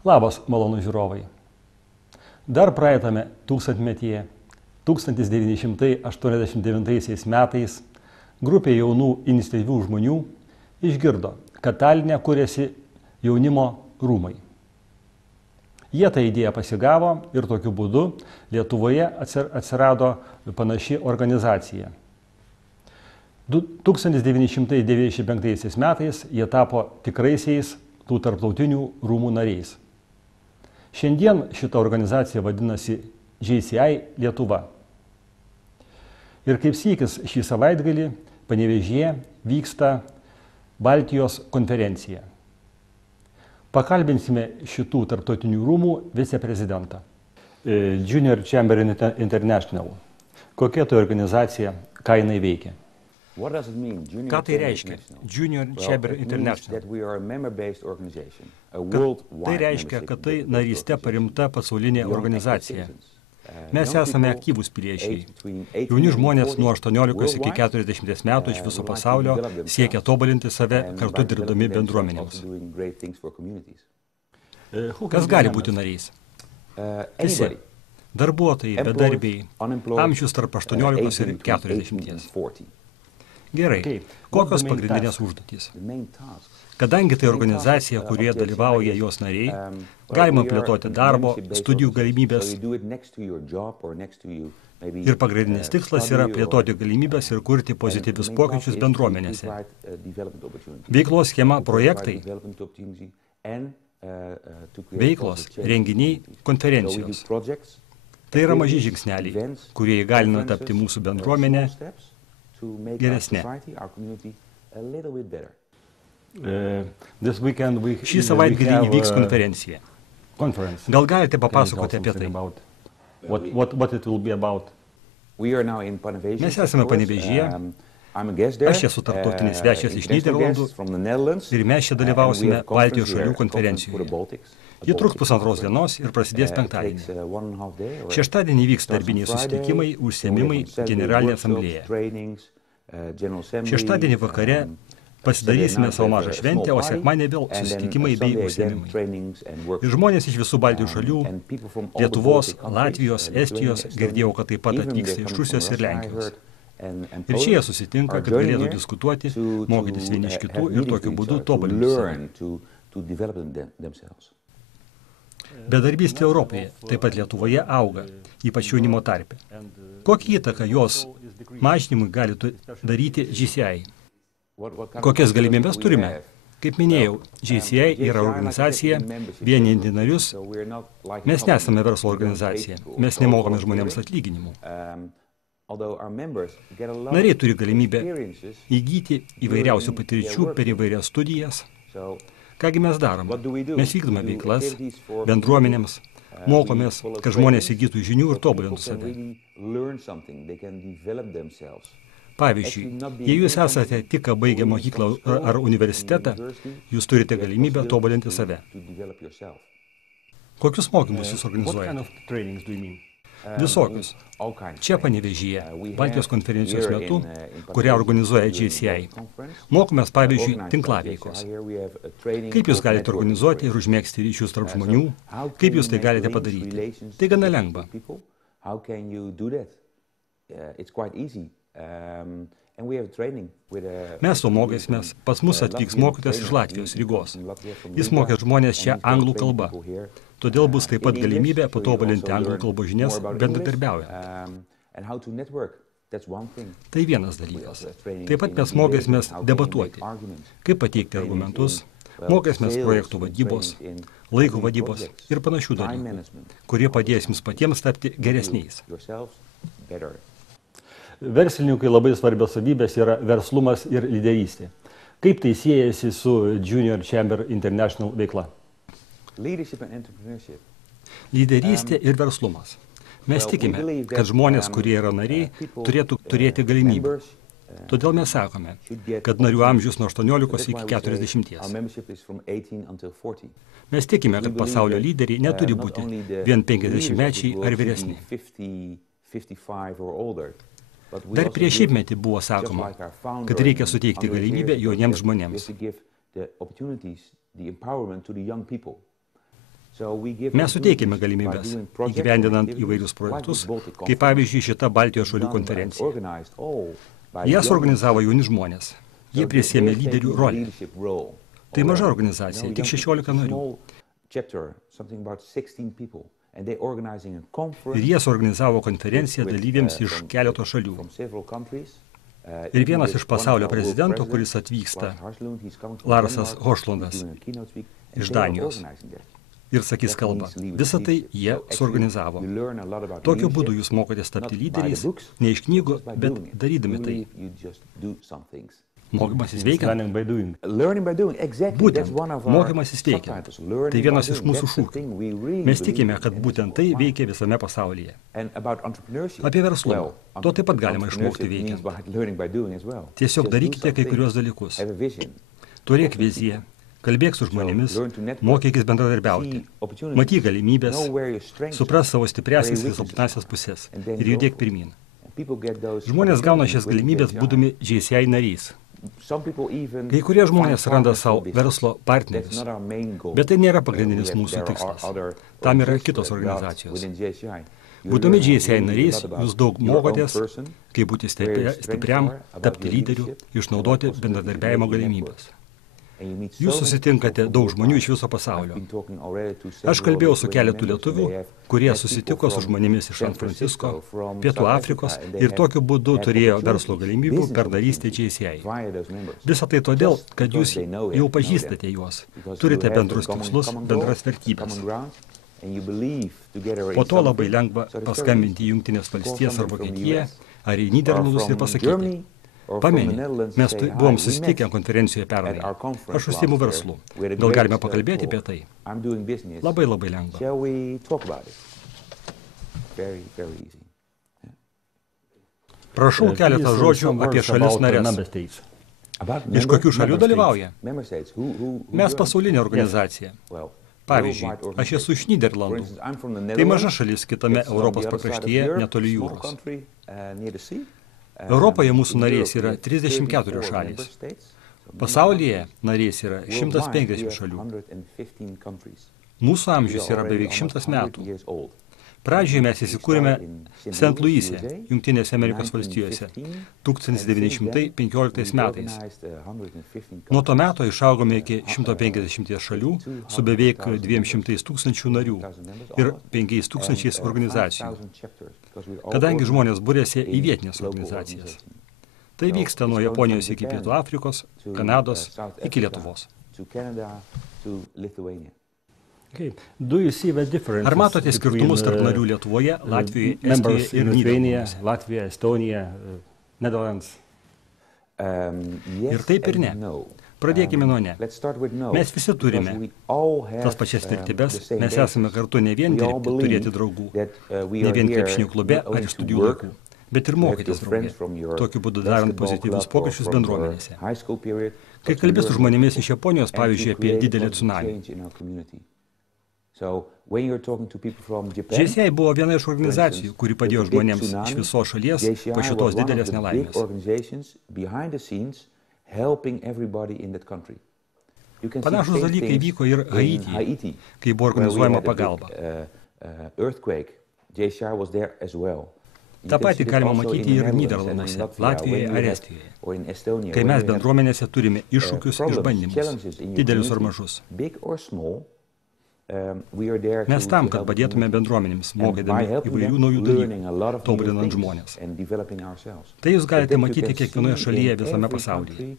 Labas, malonų žiūrovai. Dar praeitame tūkstantmetyje, 1989 metais, grupė jaunų iniciatyvių žmonių išgirdo, kad Taline kuriasi jaunimo rūmai. Jie tą idėją pasigavo ir tokiu būdu Lietuvoje atsirado panaši organizacija. 1995 metais jie tapo tikraisiais tų tarptautinių rūmų nariais. Šiandien šita organizacija vadinasi JCI Lietuva. Ir kaip sykis šį savaitgalį Panevėžyje vyksta Baltijos konferencija. Pakalbinsime šitų tarptautinių rūmų viceprezidentą. Junior Chamber International. Kokia tai organizacija, ką jinai veikia? Ką tai reiškia? Junior Chamber International. Tai reiškia, kad tai naryste paremta pasaulinė organizacija. Mes esame aktyvūs piliečiai. Jauni žmonės nuo 18 iki 40 metų iš viso pasaulio siekia tobulinti save kartu dirbdami bendruomenėms. Kas gali būti nariais? Visi. Darbuotojai, bedarbiai, amžius tarp 18 ir 40. Gerai, kokios pagrindinės užduotys? Kadangi tai organizacija, kurioje dalyvauja jos nariai, galima plėtoti darbo, studijų galimybės ir pagrindinis tikslas yra plėtoti galimybės ir kurti pozityvius pokyčius bendruomenėse. Veiklos schema projektai, veiklos, renginiai, konferencijos. Tai yra maži žingsneliai, kurie įgalina tapti mūsų bendruomenę geresnė. Šį savaitgalį įvyks konferencija. Gal galite papasakoti apie tai? Mes esame Panevėžyje. Aš esu tarptautinis svečias iš Nyderlandų ir mes čia dalyvausime Baltijos šalių konferencijoje. Ji truks 1,5 dienos ir prasidės penktadienį. Šeštadienį vyks darbiniai susitikimai, užsiėmimai, generalinė asamblėja. Šeštadienį vakare pasidarysime savo mažą šventę, o sekmadienį vėl susitikimai bei užsiėmimai. Ir žmonės iš visų Baltijos šalių, Lietuvos, Latvijos, Estijos, girdėjau, kad taip pat atvyksta iš Rusijos ir Lenkijos. Ir čia jie susitinka, kad galėtų diskutuoti, mokytis vieni iš kitų ir tokiu būdu tobulinti save. Bedarbystė Europoje, taip pat Lietuvoje auga, ypač jaunimo tarpe. Kokią įtaką jos mažinimui gali daryti JCI? Kokias galimybės turime? Kaip minėjau, JCI yra organizacija, vienijanti narius. Mes nesame verslo organizacija, mes nemokame žmonėms atlyginimų. Nariai turi galimybę įgyti įvairiausių patirčių per įvairias studijas. Kągi mes darome? Mes vykdome veiklas bendruomenėms, mokomės, kad žmonės įgytų žinių ir tobulintų save. Pavyzdžiui, jei jūs esate tik baigę mokyklą ar universitetą, jūs turite galimybę tobulinti save. Kokius mokymus jūs organizuojate? Visokius. Čia Panevėžyje, Baltijos konferencijos metu, kurią organizuoja JCI, mokomės, pavyzdžiui, tinklaveikos. Kaip jūs galite organizuoti ir užmėgsti ryšius tarp žmonių, kaip jūs tai galite padaryti. Tai gana lengva. Mes to mokėsimės, pas mus atvyks mokytojas iš Latvijos, Rygos. Jis mokė žmonės čia anglų kalba. Todėl bus taip pat galimybė patobulinti anglų kalbos žinias bendradarbiaujant. Tai vienas dalykas. Taip pat mes mokėsimės debatuoti, kaip pateikti argumentus, mokėsimės projektų vadybos, laiko vadybos ir panašių dalykų, kurie padės jums patiems tapti geresniais. Verslininkai labai svarbios savybės yra verslumas ir lyderystė. Kaip tai siejasi su Junior Chamber International veikla? Lyderystė ir verslumas. Mes tikime, kad žmonės, kurie yra nariai, turėtų turėti galimybę. Todėl mes sakome, kad narių amžius nuo 18 iki 40. Mes tikime, kad pasaulio lyderiai neturi būti vien 50-mečiai ar vyresni. Dar prieš šimtmetį buvo sakoma, kad reikia suteikti galimybę jauniems žmonėms. Mes suteikėme galimybės, įgyvendinant įvairius projektus, kaip pavyzdžiui šita Baltijos šalių konferencija. Jas organizavo jauni žmonės. Jie prisėmė lyderių rolę. Tai maža organizacija, tik 16 narių. Ir jie suorganizavo konferenciją dalyviams iš keleto šalių. Ir vienas iš pasaulio prezidentų, kuris atvyksta, Larsas Hošlundas, iš Danijos. Ir sakys kalbą. Visą tai jie suorganizavo. Tokiu būdu jūs mokotės tapti lyderiais, ne iš knygų, bet darydami tai. Mokymasis veikiant. Būtent, mokymasis veikiant. Tai vienas iš mūsų šūkių. Mes tikime, kad būtent tai veikia visame pasaulyje. Apie verslumą. To taip pat galima išmokti veikiant. Tiesiog darykite kai kuriuos dalykus. Turėk viziją. Kalbėk su žmonėmis, mokykis bendradarbiauti, matyk galimybės, supras savo stipriasias ir silpnasias pusės ir judėk pirmyn. Žmonės gauna šias galimybės būdami JCI narys. Kai kurie žmonės randa savo verslo partnerius, bet tai nėra pagrindinis mūsų tikslas. Tam yra kitos organizacijos. Būdami JCI narys, jūs daug mokotės, kaip būti stipriam, tapti lyderiu, išnaudoti bendradarbiavimo galimybės. Jūs susitinkate daug žmonių iš viso pasaulio. Aš kalbėjau su keletu lietuvių, kurie susitiko su žmonėmis iš San Francisco, Pietų Afrikos ir tokiu būdu turėjo verslo galimybių per narystę JCI. Visą tai todėl, kad jūs jau pažįstate juos, turite bendrus tikslus, bendras vertybės. Po to labai lengva paskambinti į Jungtines Valstijas ar Vokietiją, ar į Nyderlandus ir pasakyti. Pameni, mes buvom susitikę konferencijoje pernai. Aš užsiimu verslu. Gal galime pakalbėti apie tai? Labai lengva. Prašau keletą žodžių apie šalis narės. Iš kokių šalių dalyvauja? Mes pasaulinė organizacija. Pavyzdžiui, aš esu iš Nyderlandų. Tai maža šalis kitame Europos pakraštyje netoli jūros. Europoje mūsų narės yra 34 šalys. Pasaulyje narės yra 150 šalių. Mūsų amžius yra beveik 100 metų. Pradžioje mes įsikūrėme St. Louis'e, Jungtinėse Amerikos valstijose, 1915 metais. Nuo to meto išaugome iki 150 šalių su beveik 200 tūkstančių narių ir 5 tūkstančiais organizacijų, kadangi žmonės būrėsi į vietinės organizacijas. Tai vyksta nuo Japonijos iki Pietų Afrikos, Kanados iki Lietuvos. Ar matote skirtumus tarp narių Lietuvoje, Latvijoje, Estijoje ir Nyderlanduose? Latvija, Estonija, Netherlands. Ir taip ir ne. Pradėkime nuo ne. Mes visi turime tas pačias vertybes, mes esame kartu ne vien dirbti, turėti draugų, ne vien krepšinio klube ar iš studijų laikų, bet ir mokytis drauge, tokiu būdu darant pozityvius pokyčius bendruomenėse. Kai kalbi su žmonėmis iš Japonijos, pavyzdžiui, apie didelį tsunamį. JCI buvo viena iš organizacijų, kuri padėjo žmonėms iš visos šalies po šitos didelės nelaimės. Panašus dalykai vyko ir Haityje, kai buvo organizuojama pagalba. Ta pati galima matyti ir Nyderlanduose, Latvijoje ar Estijoje, kai mes bendruomenėse turime iššūkius, išbandymus, didelius ar mažus. Mes tam, kad padėtume bendruomenėms, mokydami įvairių naujų dalykų, tobulinant žmonės. Tai jūs galite matyti kiekvienoje šalyje visame pasaulyje.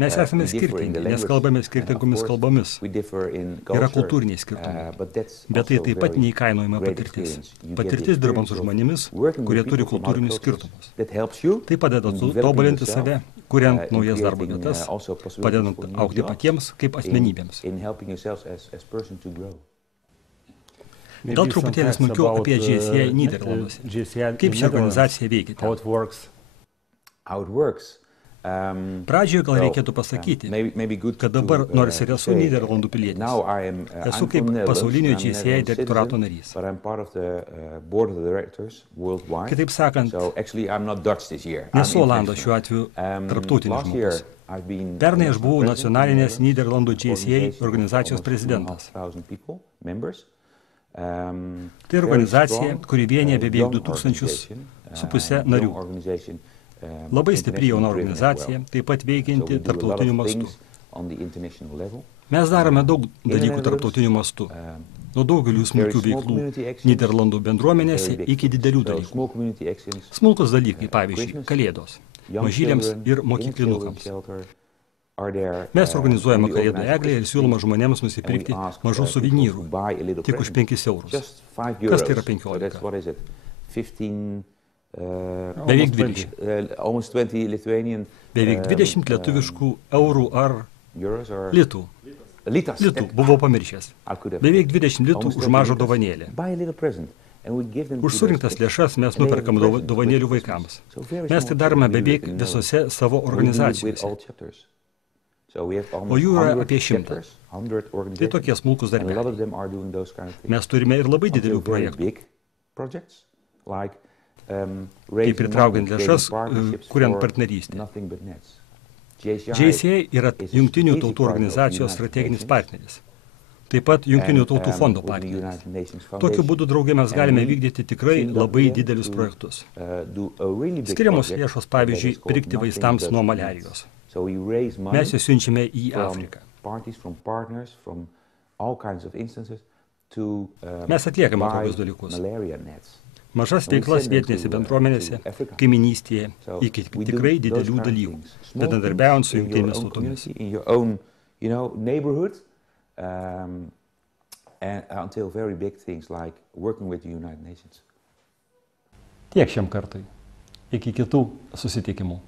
Mes esame skirtingi, nes kalbame skirtingomis kalbomis. Yra kultūriniai skirtumai. Bet tai taip pat neįkainojama patirtis. Patirtis dirbant su žmonėmis, kurie turi kultūrinius skirtumus. Tai padeda tobulinti save, kuriant naujas darbo vietas, padedant augti patiems kaip asmenybėms. Gal truputėlį smulkiau apie JCI Nyderlanduose. Kaip ši organizacija veikia? Pradžioje gal reikėtų pasakyti, kad dabar, nors ir esu Nyderlandų pilietis, esu kaip pasaulinio GCI direktorato narys. Kitaip sakant, nesu Olandas šiuo atveju tarptautinis žmogus. Pernai aš buvau nacionalinės Nyderlandų GCI organizacijos prezidentas. Tai organizacija, kuri vienija beveik 2,5 narių. Labai stipri jauna organizacija, taip pat veikianti tarptautiniu mastu. Mes darome daug dalykų tarptautiniu mastu, nuo daugelių smulkių veiklų Nyderlandų bendruomenėse iki didelių dalykų. Smulkus dalykai, pavyzdžiui, kalėdos, mažyliams ir mokyklinukams. Mes organizuojame kalėdų eglę ir siūlome žmonėms nusipirkti mažų suvenyrų, tik už 5 eurus. Kas tai yra 15? Beveik 20. Beveik 20 lietuviškų eurų ar litų. Litų, buvau pamiršęs. Beveik 20 litų už mažą dovanėlę. Už surinktas lėšas mes nuperkam dovanėlių vaikams. Mes tai darome beveik visose savo organizacijose. O jų yra apie 100. Tai tokie smulkus darbeliai. Mes turime ir labai didelių projektų. Kaip pritraukiant lėšas, kuriant partnerystę. JCI yra Jungtinių tautų organizacijos strateginis partneris. Taip pat Jungtinių tautų fondo partneris. Tokiu būdu drauge mes galime vykdyti tikrai labai didelius projektus. Skiriamos lėšos, pavyzdžiui, pirkti vaistams nuo maliarijos. Mes juos siunčiame į Afriką. Mes atliekame tokius dalykus. Mažas veiklas vietinėse bendruomenėse, kaiminystėje, iki tikrai didelių dalykų, bendradarbiaujant su jungtinėmis tautomis. Tiek šiam kartui. Iki kitų susitikimų.